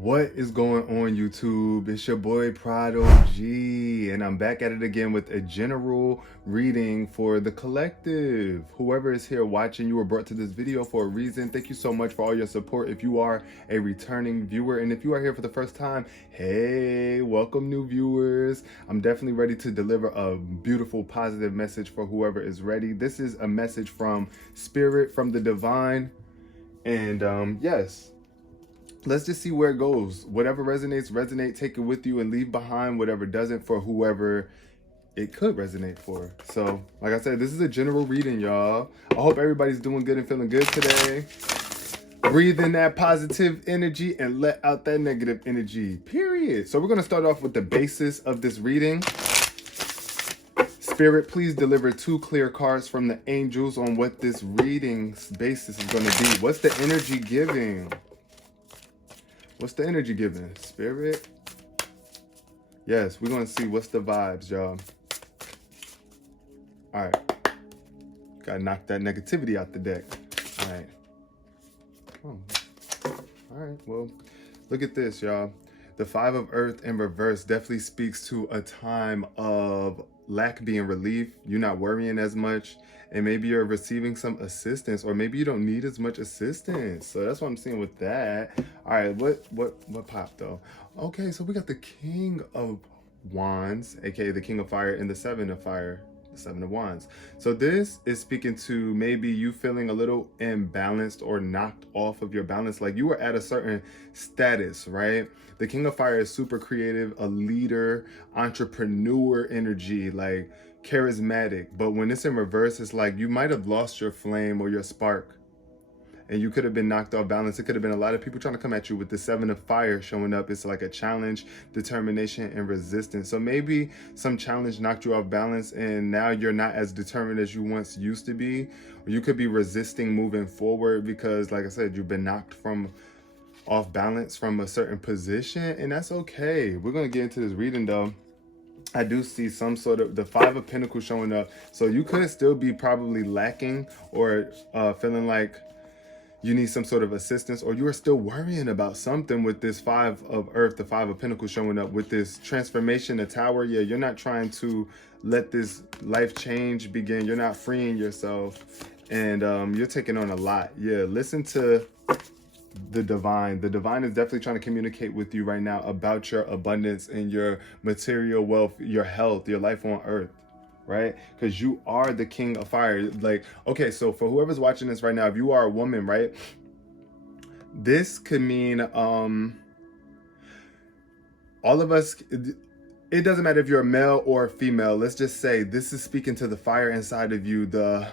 What is going on, YouTube? It's your boy prod.og, and I'm back at it again with a general reading for the collective. Whoever is here watching, you were brought to this video for a reason. Thank you so much for all your support. If you are a returning viewer, and if you are here for the first time, hey, welcome new viewers. I'm definitely ready to deliver a beautiful, positive message for whoever is ready. This is a message from Spirit, from the Divine, and yes. Let's just see where it goes. Whatever resonates, resonate, take it with you and leave behind whatever doesn't for whoever it could resonate for. So, like I said, this is a general reading, y'all. I hope everybody's doing good and feeling good today. Breathe in that positive energy and let out that negative energy, period. So we're going to start off with the basis of this reading. Spirit, please deliver 2 clear cards from the angels on what this reading's basis is going to be. What's the energy giving? What's the energy giving? Spirit? Yes, we're going to see what's the vibes, y'all. All right. Got to knock that negativity out the deck. All right. Oh. All right. Well, look at this, y'all. The 5 of Earth in reverse definitely speaks to a time of lack being relief. You're not worrying as much. And maybe you're receiving some assistance, or maybe you don't need as much assistance. So that's what I'm seeing with that. All right, what popped though? Okay, so we got the King of Wands, aka the King of Fire, and the 7 of Fire, the 7 of Wands. So this is speaking to maybe you feeling a little imbalanced or knocked off of your balance. Like you were at a certain status, right? The King of Fire is super creative, a leader, entrepreneur energy, like charismatic. But when it's in reverse, it's like you might have lost your flame or your spark, and you could have been knocked off balance. It could have been a lot of people trying to come at you with the 7 of Fire showing up. It's like a challenge, determination, and resistance. So maybe some challenge knocked you off balance, and now you're not as determined as you once used to be. Or you could be resisting moving forward because, like I said, you've been knocked off balance from a certain position, and that's okay. We're going to get into this reading though. I do see some sort of the 5 of Pentacles showing up. So you could still be probably lacking or feeling like you need some sort of assistance, or you are still worrying about something with this 5 of Earth, the 5 of Pentacles showing up with this transformation, the Tower. Yeah, you're not trying to let this life change begin. You're not freeing yourself, and you're taking on a lot. Yeah, listen to the Divine. The Divine is definitely trying to communicate with you right now about your abundance and your material wealth, your health, your life on Earth, right? Because you are the King of Fire. Like, okay, so for whoever's watching this right now, if you are a woman, right, this could mean all of us. It doesn't matter if you're a male or a female. Let's just say this is speaking to the fire inside of you, the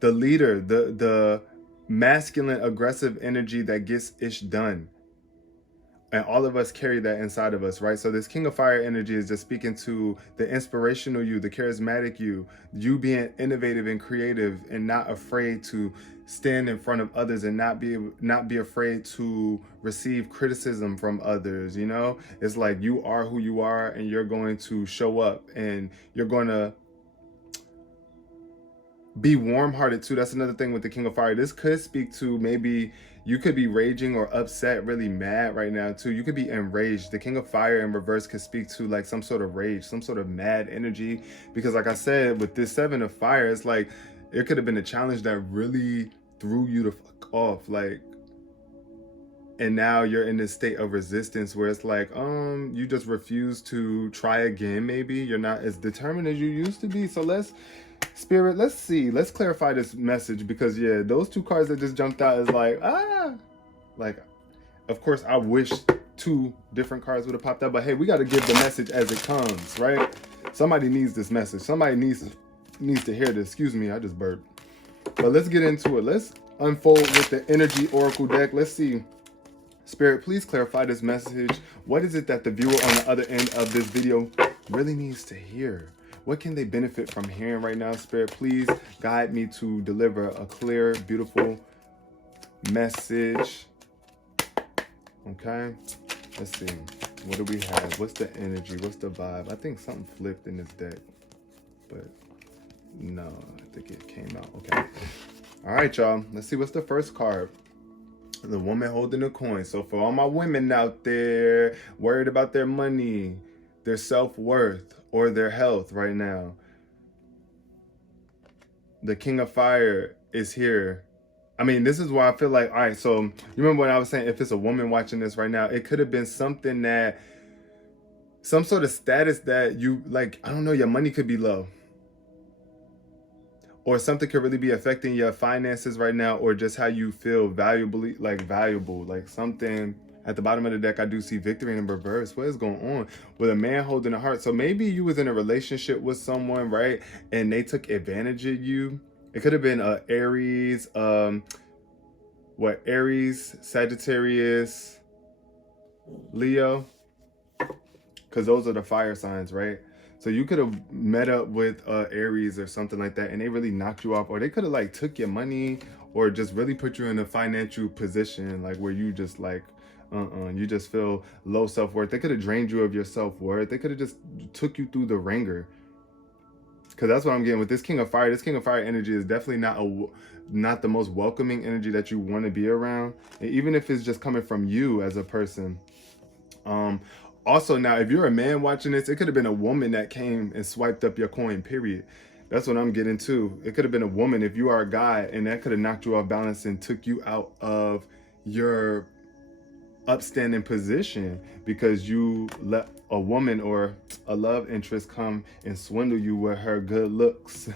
leader, the masculine, aggressive energy that gets ish done. And all of us carry that inside of us, right? So this King of Fire energy is just speaking to the inspirational you, the charismatic you being innovative and creative and not afraid to stand in front of others and not be afraid to receive criticism from others, you know? It's like you are who you are, and you're going to show up, and you're going to be warm-hearted too. That's another thing with the King of Fire. This could speak to maybe you could be raging or upset, really mad right now too. You could be enraged. The King of Fire in reverse could speak to like some sort of rage, some sort of mad energy. Because like I said, with this 7 of Fire, it's like it could have been a challenge that really threw you the fuck off. Like, and now you're in this state of resistance where it's like, you just refuse to try again. Maybe you're not as determined as you used to be. So Spirit, let's clarify this message, because yeah, those 2 cards that just jumped out is like, like, of course I wish 2 different cards would have popped up, but hey, we got to give the message as it comes, right? Somebody needs this message. Somebody needs to hear this. Excuse me, I just burped. But let's get into it. Let's unfold with the energy oracle deck. Let's see. Spirit, please clarify this message. What is it that the viewer on the other end of this video really needs to hear? What can they benefit from hearing right now? Spirit, please guide me to deliver a clear, beautiful message. Okay, let's see. What do we have? What's the energy? What's the vibe? I think something flipped in this deck, but no, I think it came out. Okay. All right, y'all. Let's see. What's the first card? The woman holding the coin. So for all my women out there worried about their money, their self-worth, or their health right now, the King of Fire is here. I mean, this is why I feel like, all right, so you remember when I was saying if it's a woman watching this right now, it could have been something that, some sort of status that you, like, I don't know, your money could be low. Or something could really be affecting your finances right now, or just how you feel valuable, like something. At the bottom of the deck, I do see victory in reverse. What is going on with a man holding a heart? So maybe you was in a relationship with someone, right? And they took advantage of you. It could have been Aries, Aries, Sagittarius, Leo, because those are the fire signs, right? So you could have met up with Aries or something like that, and they really knocked you off, or they could have like took your money, or just really put you in a financial position like where you just like, you just feel low self-worth. They could have drained you of your self-worth. They could have just took you through the ringer. Because that's what I'm getting with this King of Fire. This King of Fire energy is definitely not the most welcoming energy that you want to be around. And even if it's just coming from you as a person. Also, now, if you're a man watching this, it could have been a woman that came and swiped up your coin, period. That's what I'm getting to. It could have been a woman if you are a guy, and that could have knocked you off balance and took you out of your upstanding position because you let a woman or a love interest come and swindle you with her good looks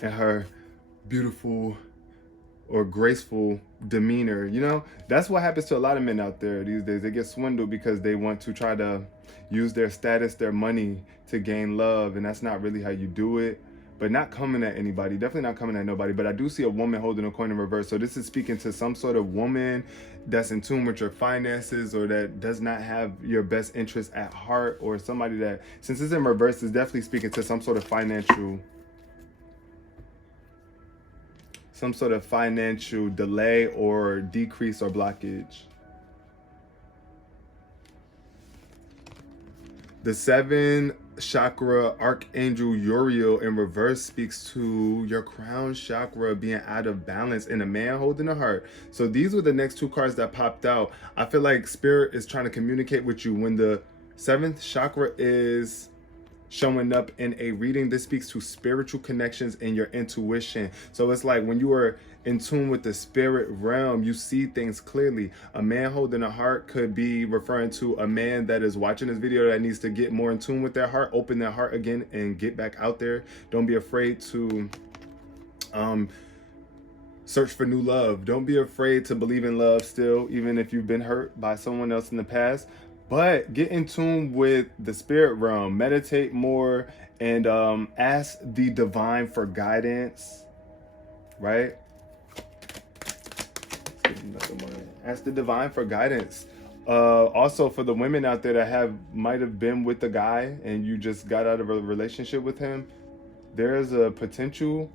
and her beautiful or graceful demeanor. You know, that's what happens to a lot of men out there these days. They get swindled because they want to try to use their status, their money to gain love, and that's not really how you do it. But not coming at anybody, definitely not coming at nobody. But I do see a woman holding a coin in reverse. So this is speaking to some sort of woman that's in tune with your finances, or that does not have your best interest at heart, or somebody that, since it's in reverse, is definitely speaking to some sort of financial delay or decrease or blockage. The 7 chakra Archangel Uriel in reverse speaks to your crown chakra being out of balance and a man holding a heart. So these were the next 2 cards that popped out. I feel like Spirit is trying to communicate with you. When the 7th chakra is showing up in a reading, this speaks to spiritual connections and your intuition. So it's like when you are in tune with the spirit realm, you see things clearly. A man holding a heart could be referring to a man that is watching this video that needs to get more in tune with their heart, open their heart again, and get back out there. Don't be afraid to search for new love. Don't be afraid to believe in love still, even if you've been hurt by someone else in the past. But get in tune with the spirit realm, meditate more, and ask the divine for guidance, right? Ask the divine for guidance. Also, for the women out there that might have been with the guy and you just got out of a relationship with him, there's a potential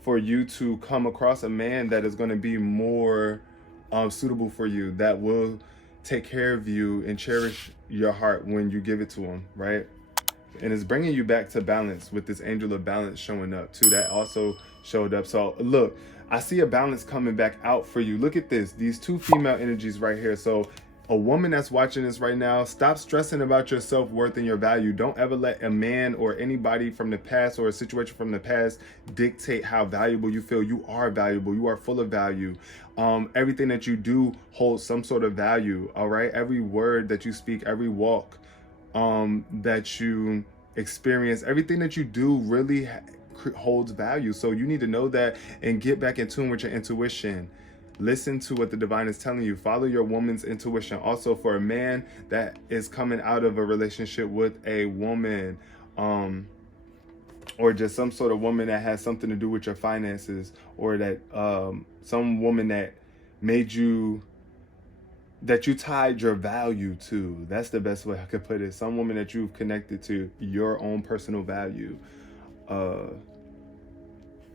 for you to come across a man that is going to be more suitable for you, that will take care of you and cherish your heart when you give it to him, right? And it's bringing you back to balance with this angel of balance showing up too. That also showed up. So look, I see a balance coming back out for you. Look at this, these 2 female energies right here. So a woman that's watching this right now, stop stressing about your self-worth and your value. Don't ever let a man or anybody from the past or a situation from the past dictate how valuable you feel. You are valuable. You are full of value. Everything that you do holds some sort of value, all right? Every word that you speak, every walk that you experience, everything that you do really holds value. So you need to know that and get back in tune with your intuition. Listen to what the divine is telling you. Follow your woman's intuition. Also, for a man that is coming out of a relationship with a woman, or just some sort of woman that has something to do with your finances, or that some woman that made you, that you tied your value to. That's the best way I could put it. Some woman that you've connected to your own personal value.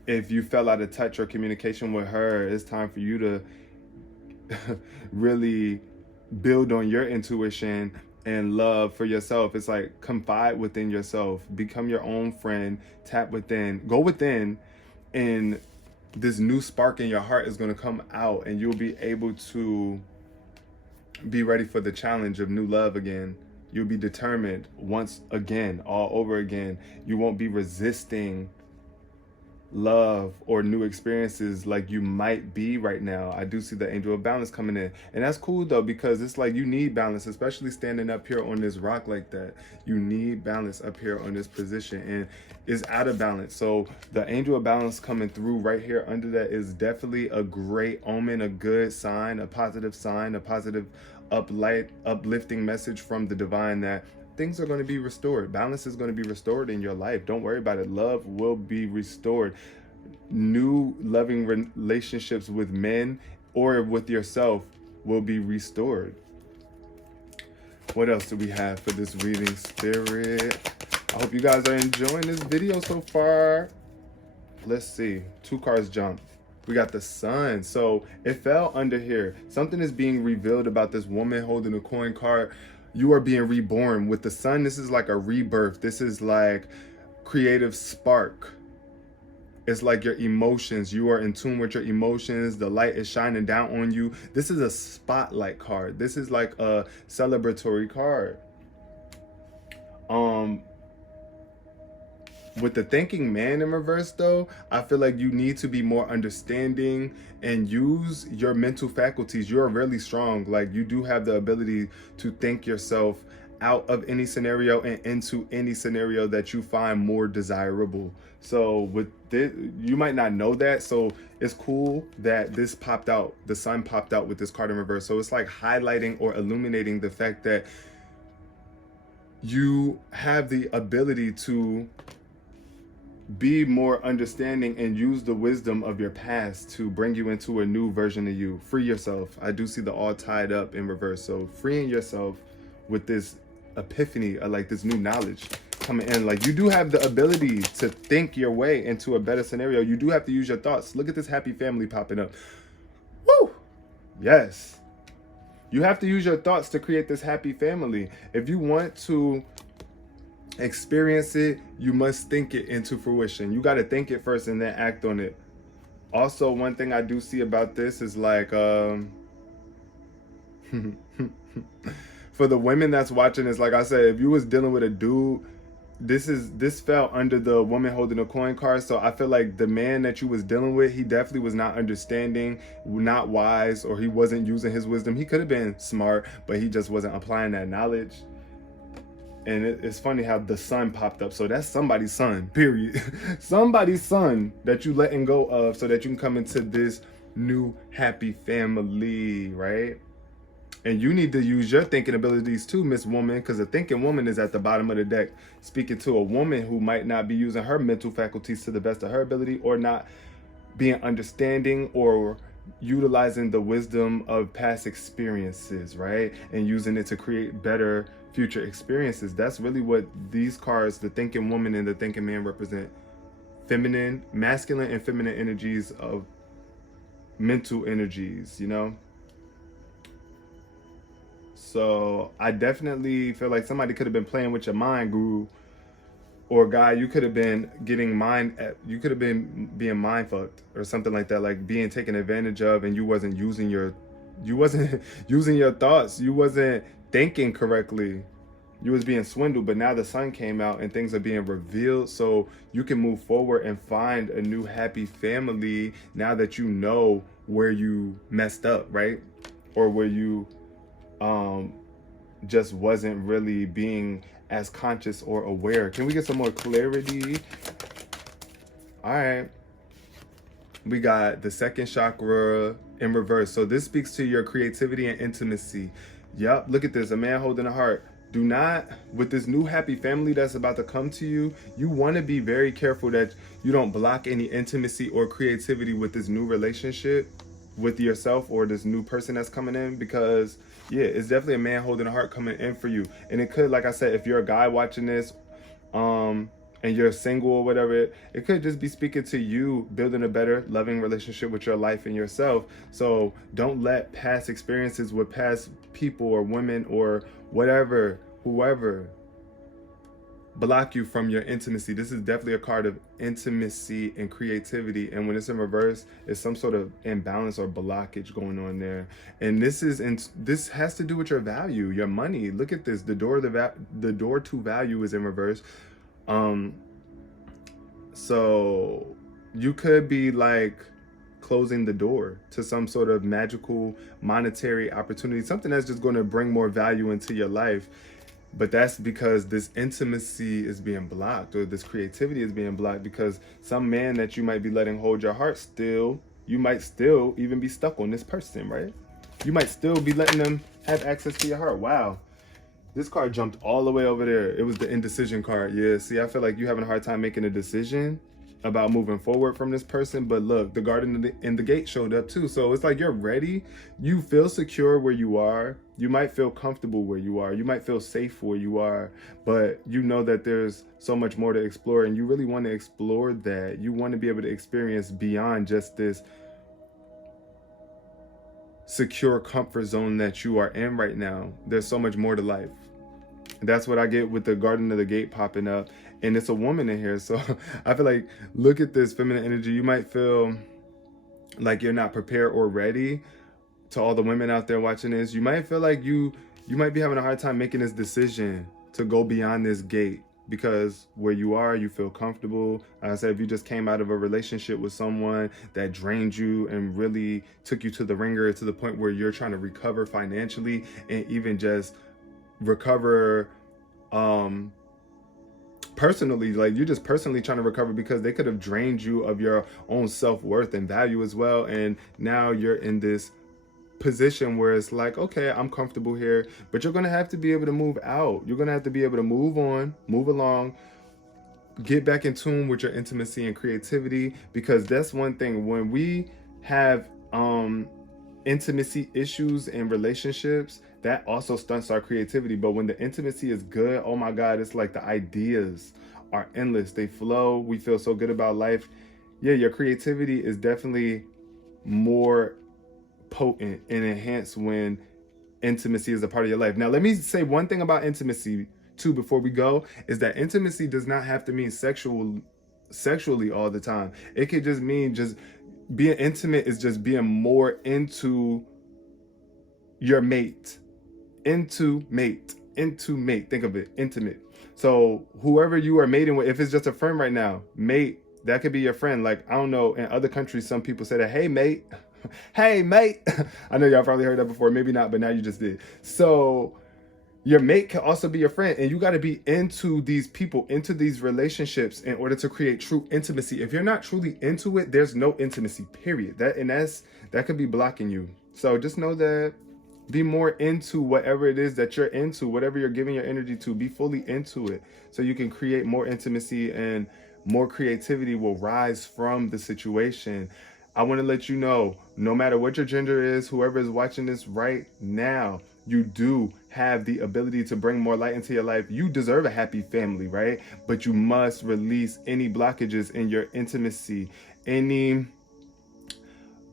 If you fell out of touch or communication with her, it's time for you to really build on your intuition and love for yourself. It's like confide within yourself, become your own friend, tap within, go within, and this new spark in your heart is going to come out, and you'll be able to be ready for the challenge of new love again. You'll be determined once again, all over again. You won't be resisting love or new experiences like you might be right now. I do see the angel of balance coming in, and that's cool though, because it's like you need balance, especially standing up here on this rock like that. You need balance up here on this position, and it's out of balance. So the angel of balance coming through right here under that is definitely a great omen, a good sign, a positive sign, a positive uplifting message from the divine that things are going to be restored. Balance is going to be restored in your life. Don't worry about it. Love will be restored. New loving relationships with men or with yourself will be restored. What else do we have for this reading, Spirit? I hope you guys are enjoying this video so far. Let's see. 2 cards jump. We got the Sun. So it fell under here. Something is being revealed about this woman holding a coin card. You are being reborn with the Sun. This is like a rebirth. This is like creative spark. It's like your emotions. You are in tune with your emotions. The light is shining down on you. This is a spotlight card. This is like a celebratory card. With the thinking man in reverse though, I feel like you need to be more understanding and use your mental faculties. You're really strong. Like you do have the ability to think yourself out of any scenario and into any scenario that you find more desirable. So with this, you might not know that. So it's cool that this popped out. The Sun popped out with this card in reverse. So it's like highlighting or illuminating the fact that you have the ability to be more understanding and use the wisdom of your past to bring you into a new version of you. Free yourself. I do see the all tied up in reverse. So freeing yourself with this epiphany, like this new knowledge coming in. Like you do have the ability to think your way into a better scenario. You do have to use your thoughts. Look at this happy family popping up. Woo! Yes. You have to use your thoughts to create this happy family. If you want to experience it, you must think it into fruition. You got to think it first and then act on it. Also, one thing I do see about this is like for the women that's watching this, like I said, if you was dealing with a dude, this fell under the woman holding a coin card. So I feel like the man that you was dealing with, he definitely was not understanding, not wise, or he wasn't using his wisdom. He could have been smart, but he just wasn't applying that knowledge. And it's funny how the Sun popped up. So that's somebody's son, period. Somebody's son that you letting go of so that you can come into this new happy family, right? And you need to use your thinking abilities too, Miss Woman, because the thinking woman is at the bottom of the deck, speaking to a woman who might not be using her mental faculties to the best of her ability, or not being understanding or utilizing the wisdom of past experiences, right? And using it to create better future experiences. That's really what these cards, the thinking woman and the thinking man, represent. Feminine, masculine and feminine energies of mental energies, you know? So I definitely feel like somebody could have been playing with your mind, guru, or guy. You could have been getting you could have been being mind fucked or something like that, like being taken advantage of, and you wasn't using your thoughts. You wasn't thinking correctly. You was being swindled. But now the Sun came out and things are being revealed, so you can move forward and find a new happy family now that you know where you messed up, right? Or where you just wasn't really being as conscious or aware. Can we get some more clarity? All right. We got the second chakra in reverse. So this speaks to your creativity and intimacy. Yep, look at this, a man holding a heart. Do not, with this new happy family that's about to come to you, you want to be very careful that you don't block any intimacy or creativity with this new relationship with yourself or this new person that's coming in, because yeah, it's definitely a man holding a heart coming in for you. And it could, like I said, if you're a guy watching this, and you're single or whatever, it could just be speaking to you building a better loving relationship with your life and yourself. So don't let past experiences with past people or women or whatever, whoever, block you from your intimacy. This is definitely a card of intimacy and creativity, and when it's in reverse, it's some sort of imbalance or blockage going on there. And this has to do with your value, your money. Look at this. The door to value is in reverse. So you could be like closing the door to some sort of magical monetary opportunity, something that's just going to bring more value into your life. But that's because this intimacy is being blocked, or this creativity is being blocked, because some man that you might be letting hold your heart you might still even be stuck on this person, right? You might still be letting them have access to your heart. Wow. This card jumped all the way over there. It was the indecision card. Yeah, see, I feel like you're having a hard time making a decision about moving forward from this person. But look, the garden in the gate showed up too. So it's like you're ready. You feel secure where you are. You might feel comfortable where you are. You might feel safe where you are. But you know that there's so much more to explore. And you really want to explore that. You want to be able to experience beyond just this secure comfort zone that you are in right now. There's so much more to life. That's what I get with the garden of the gate popping up, and it's a woman in here. So I feel like, look at this feminine energy. You might feel like you're not prepared or ready. To all the women out there watching this, you might feel like you might be having a hard time making this decision to go beyond this gate, because where you are, you feel comfortable. Like I said, if you just came out of a relationship with someone that drained you and really took you to the ringer, to the point where you're trying to recover financially, and even just recover personally, like you're just personally trying to recover, because they could have drained you of your own self-worth and value as well. And now you're in this position where it's like, okay, I'm comfortable here, but you're gonna have to be able to move out. You're gonna have to be able to move on, move along, get back in tune with your intimacy and creativity. Because that's one thing, when we have intimacy issues in relationships, that also stunts our creativity. But when the intimacy is good, oh my God, it's like the ideas are endless. They flow. We feel so good about life. Yeah, your creativity is definitely more potent and enhanced when intimacy is a part of your life. Now, let me say one thing about intimacy too before we go, is that intimacy does not have to mean sexually all the time. It could just mean just being intimate is just being more into your mate. Into mate. Think of it, intimate. So whoever you are mating with, if it's just a friend right now, mate, that could be your friend. Like, I don't know, in other countries, some people say that, hey, mate. Hey, mate. I know y'all probably heard that before. Maybe not, but now you just did. So your mate can also be your friend, and you got to be into these people, into these relationships, in order to create true intimacy. If you're not truly into it, there's no intimacy, period. That could be blocking you. So just know that. Be more into whatever it is that you're into, whatever you're giving your energy to. Be fully into it, so you can create more intimacy, and more creativity will rise from the situation. I want to let you know, no matter what your gender is, whoever is watching this right now, you do have the ability to bring more light into your life. You deserve a happy family, right? But you must release any blockages in your intimacy, any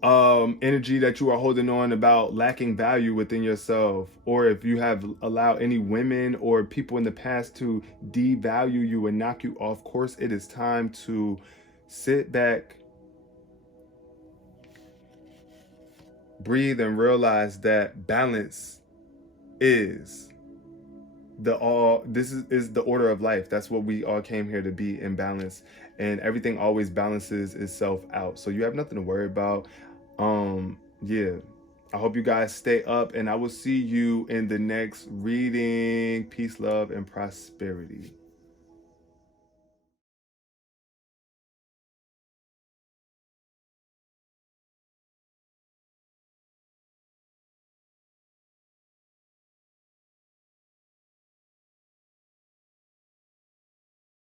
energy that you are holding on about lacking value within yourself, or if you have allowed any women or people in the past to devalue you and knock you off course. It is time to sit back, breathe, and realize that balance is this is the order of life. That's what we all came here to be, in balance, and everything always balances itself out. So you have nothing to worry about. Yeah, I hope you guys stay up, and I will see you in the next reading. Peace, love, and prosperity.